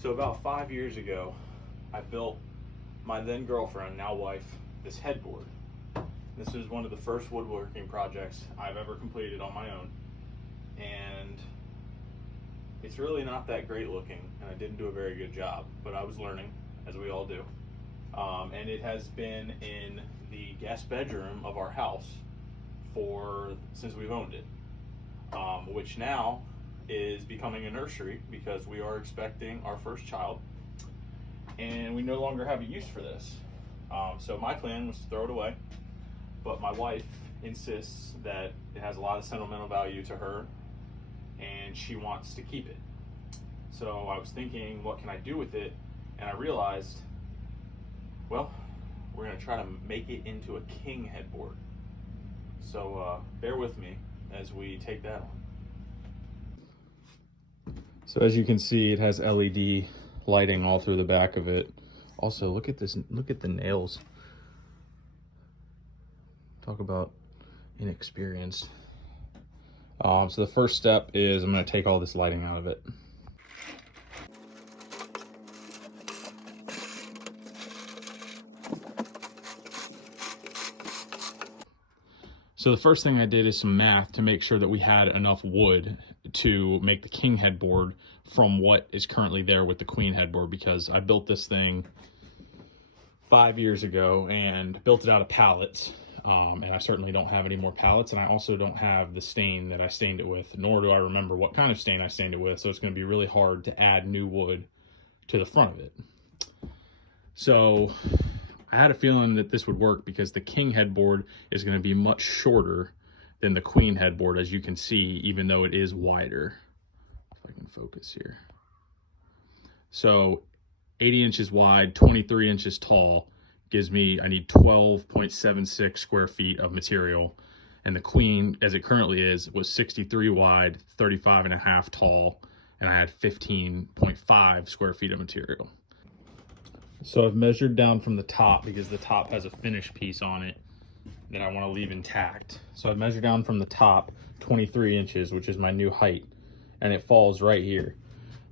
So about 5 years ago, I built my then girlfriend, now wife, this headboard. This was one of the first woodworking projects I've ever completed on my own. And it's really not that great looking, and I didn't do a very good job, but I was learning, as we all do. And it has been in the guest bedroom of our house since we've owned it, which now is becoming a nursery because we are expecting our first child, and we no longer have a use for this. So my plan was to throw it away, but my wife insists that it has a lot of sentimental value to her, and she wants to keep it. So I was thinking, what can I do with it? And I realized, well, we're gonna try to make it into a king headboard. So bear with me as we take that on. So as you can see, it has LED lighting all through the back of it. Also, look at this, look at the nails. Talk about inexperienced. So the first step is I'm gonna take all this lighting out of it. So the first thing I did is some math to make sure that we had enough wood to make the king headboard from what is currently there with the queen headboard, because I built this thing 5 years ago and built it out of pallets. And I certainly don't have any more pallets, and I also don't have the stain that I stained it with, nor do I remember what kind of stain I stained it with, so it's going to be really hard to add new wood to the front of it. So I had a feeling that this would work because the king headboard is going to be much shorter than the queen headboard, as you can see, even though it is wider. If I can focus here. So 80 inches wide, 23 inches tall gives me, I need 12.76 square feet of material. And the queen, as it currently is, was 63 wide, 35 and a half tall, and I had 15.5 square feet of material. So I've measured down from the top because the top has a finished piece on it that I want to leave intact. So I've measured down from the top 23 inches, which is my new height, and it falls right here.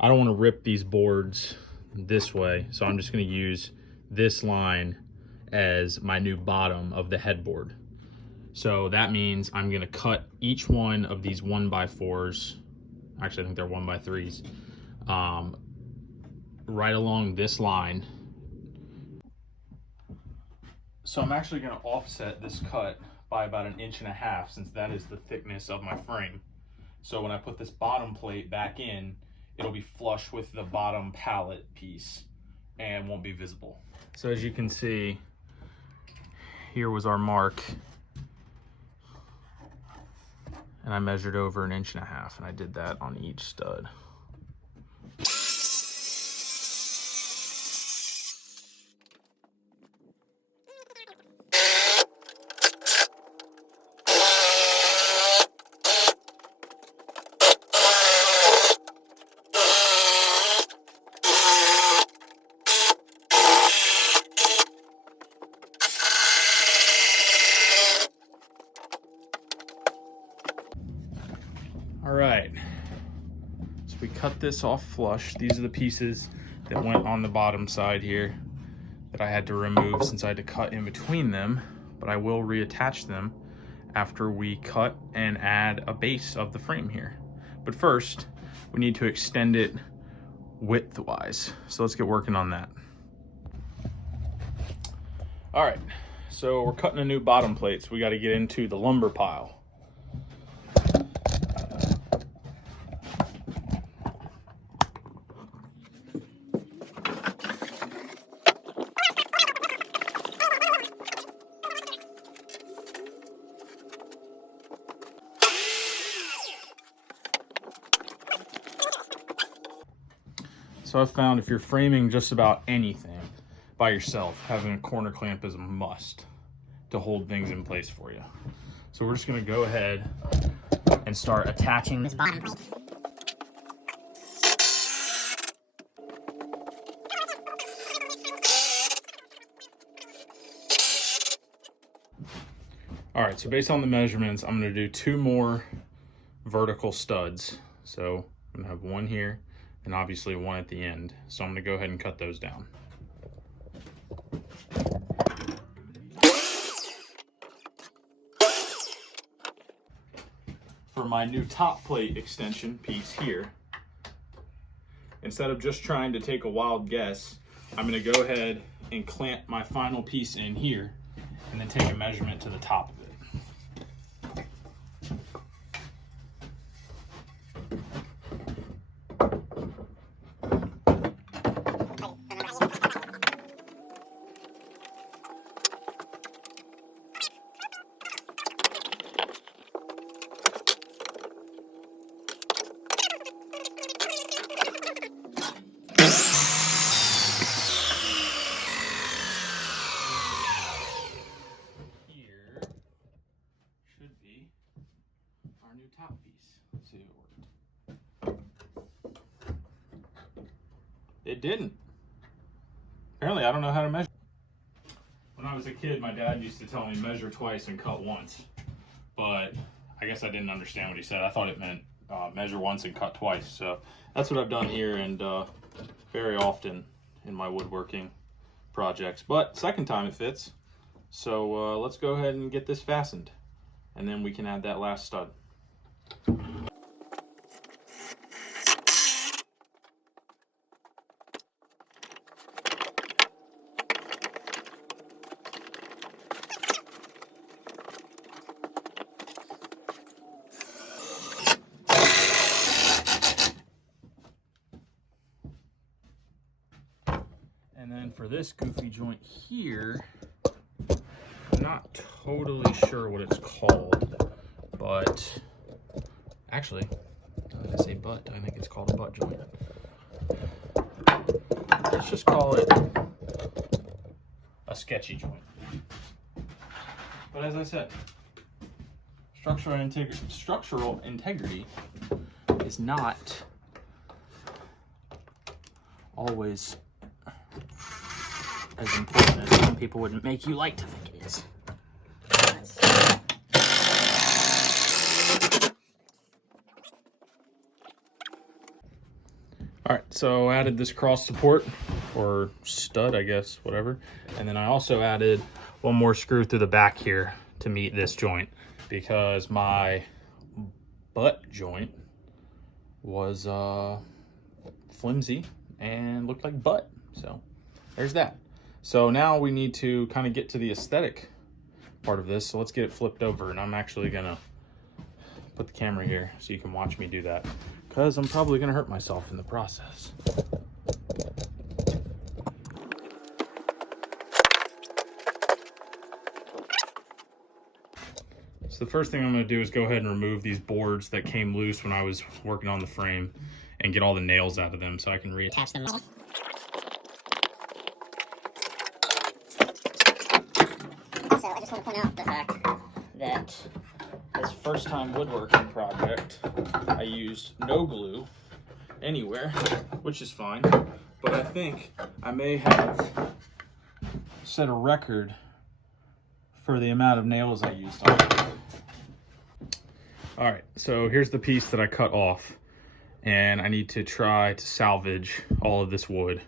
I don't want to rip these boards this way, so I'm just going to use this line as my new bottom of the headboard. So that means I'm going to cut each one of these 1x4s, actually I think they're 1x3s, right along this line. So I'm actually going to offset this cut by about 1.5 inches, since that is the thickness of my frame. So when I put this bottom plate back in, it'll be flush with the bottom pallet piece and won't be visible. So as you can see, here was our mark, and I measured over 1.5 inches, and I did that on each stud. All right, so we cut this off flush. These are the pieces that went on the bottom side here that I had to remove since I had to cut in between them, but I will reattach them after we cut and add a base of the frame here. But first, we need to extend it width-wise. So let's get working on that. All right, so we're cutting a new bottom plate, so we got to get into the lumber pile. So I've found if you're framing just about anything by yourself, having a corner clamp is a must to hold things in place for you. So we're just gonna go ahead and start attaching this bottom plate. All right, so based on the measurements, I'm gonna do 2 more vertical studs. So I'm gonna have one here and obviously one at the end. So I'm gonna go ahead and cut those down. For my new top plate extension piece here, instead of just trying to take a wild guess, I'm gonna go ahead and clamp my final piece in here and then take a measurement to the top of it. Our new top piece. Let's see if it worked. It didn't. Apparently, I don't know how to measure. When I was a kid, my dad used to tell me measure twice and cut once. But I guess I didn't understand what he said. I thought it meant measure once and cut twice. So that's what I've done here, and very often in my woodworking projects. But second time it fits. So let's go ahead and get this fastened, and then we can add that last stud. And then for this goofy joint here, I'm not totally sure what it's called, but actually, I say butt, I think it's called a butt joint. Let's just call it a sketchy joint. But as I said, structural integrity is not always as important as some people would make you like to think it is. All right, so I added this cross support, or stud, I guess, whatever. And then I also added one more screw through the back here to meet this joint, because my butt joint was flimsy and looked like butt. So there's that. So now we need to kind of get to the aesthetic part of this. So let's get it flipped over, and I'm actually gonna put the camera here so you can watch me do that, because I'm probably gonna hurt myself in the process. So the first thing I'm gonna do is go ahead and remove these boards that came loose when I was working on the frame and get all the nails out of them so I can reattach them. Also, I just want to point out the fact that this first time woodworking project, I used no glue anywhere, which is fine, but I think I may have set a record for the amount of nails I used on it. All right, so here's the piece that I cut off, and I need to try to salvage all of this wood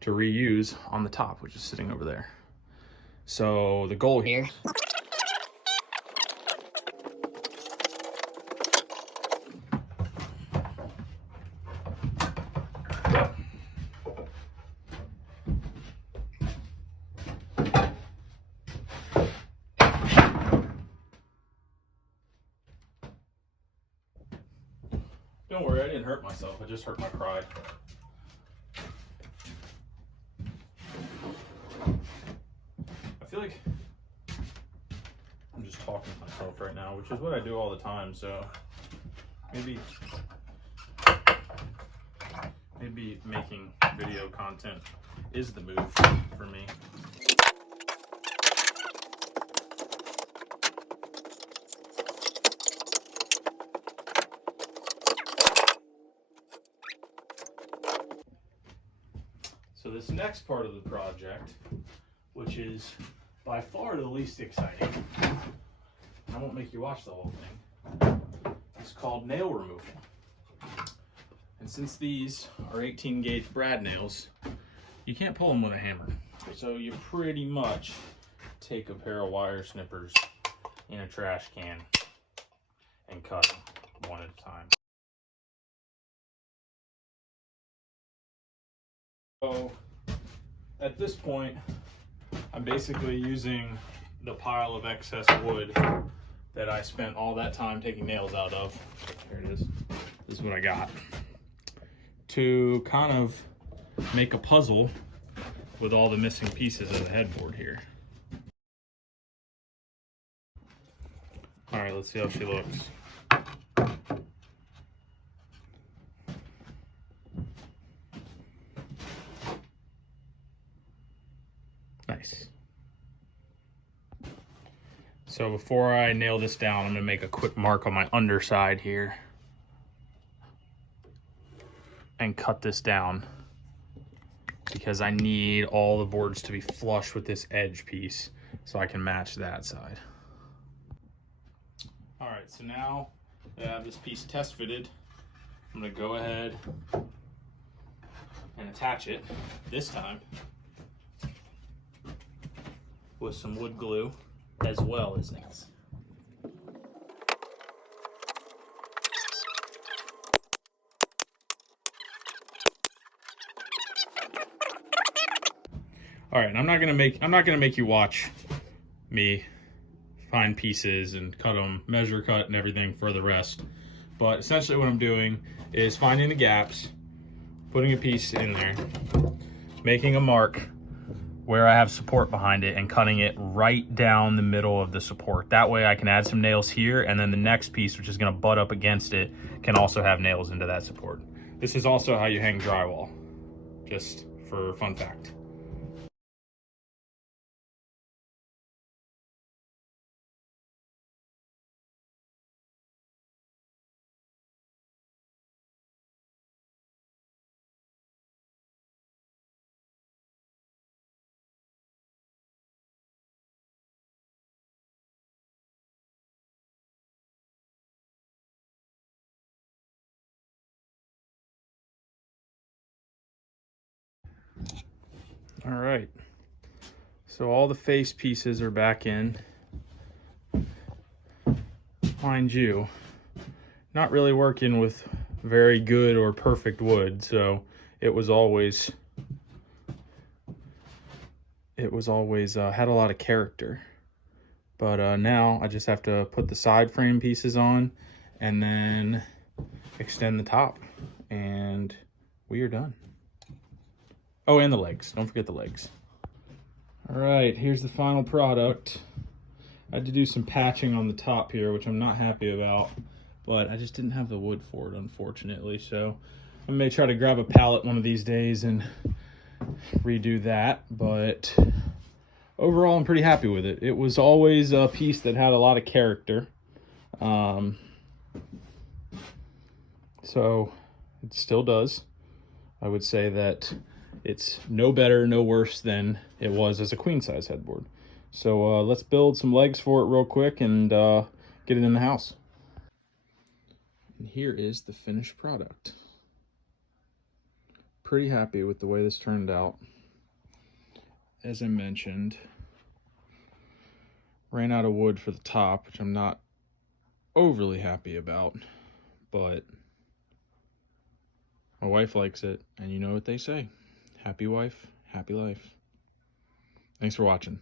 to reuse on the top, which is sitting over there. So the goal here Don't worry, I didn't hurt myself. I just hurt my pride. I feel like I'm just talking to myself right now, which is what I do all the time. So maybe making video content is the move for me. So this next part of the project, which is by far the least exciting, and I won't make you watch the whole thing, is called nail removal. And since these are 18 gauge brad nails, you can't pull them with a hammer. So you pretty much take a pair of wire snippers in a trash can and cut them one at a time. So at this point, I'm basically using the pile of excess wood that I spent all that time taking nails out of. Here it is. This is what I got. To kind of make a puzzle with all the missing pieces of the headboard here. All right, let's see how she looks. Nice. So before I nail this down, I'm gonna make a quick mark on my underside here and cut this down because I need all the boards to be flush with this edge piece so I can match that side. All right, so now that I have this piece test fitted, I'm gonna go ahead and attach it, this time with some wood glue as well as nails. All right, I'm not gonna make you watch me find pieces and cut them, measure cut and everything for the rest. But essentially what I'm doing is finding the gaps, putting a piece in there, making a mark where I have support behind it and cutting it right down the middle of the support. That way I can add some nails here, and then the next piece, which is gonna butt up against it, can also have nails into that support. This is also how you hang drywall, just for fun fact. All right, so all the face pieces are back in. Mind you, not really working with very good or perfect wood, so it was always had a lot of character. But now I just have to put the side frame pieces on and then extend the top, and we are done. Oh, and the legs. Don't forget the legs. All right, here's the final product. I had to do some patching on the top here, which I'm not happy about, but I just didn't have the wood for it, unfortunately. So I may try to grab a pallet one of these days and redo that, but overall I'm pretty happy with it. It was always a piece that had a lot of character. So it still does. I would say that it's no better, no worse than it was as a queen size headboard. So let's build some legs for it real quick and get it in the house. And here is the finished product. Pretty happy with the way this turned out. As I mentioned, ran out of wood for the top, which I'm not overly happy about, but my wife likes it, and you know what they say, happy wife, happy life. Thanks for watching.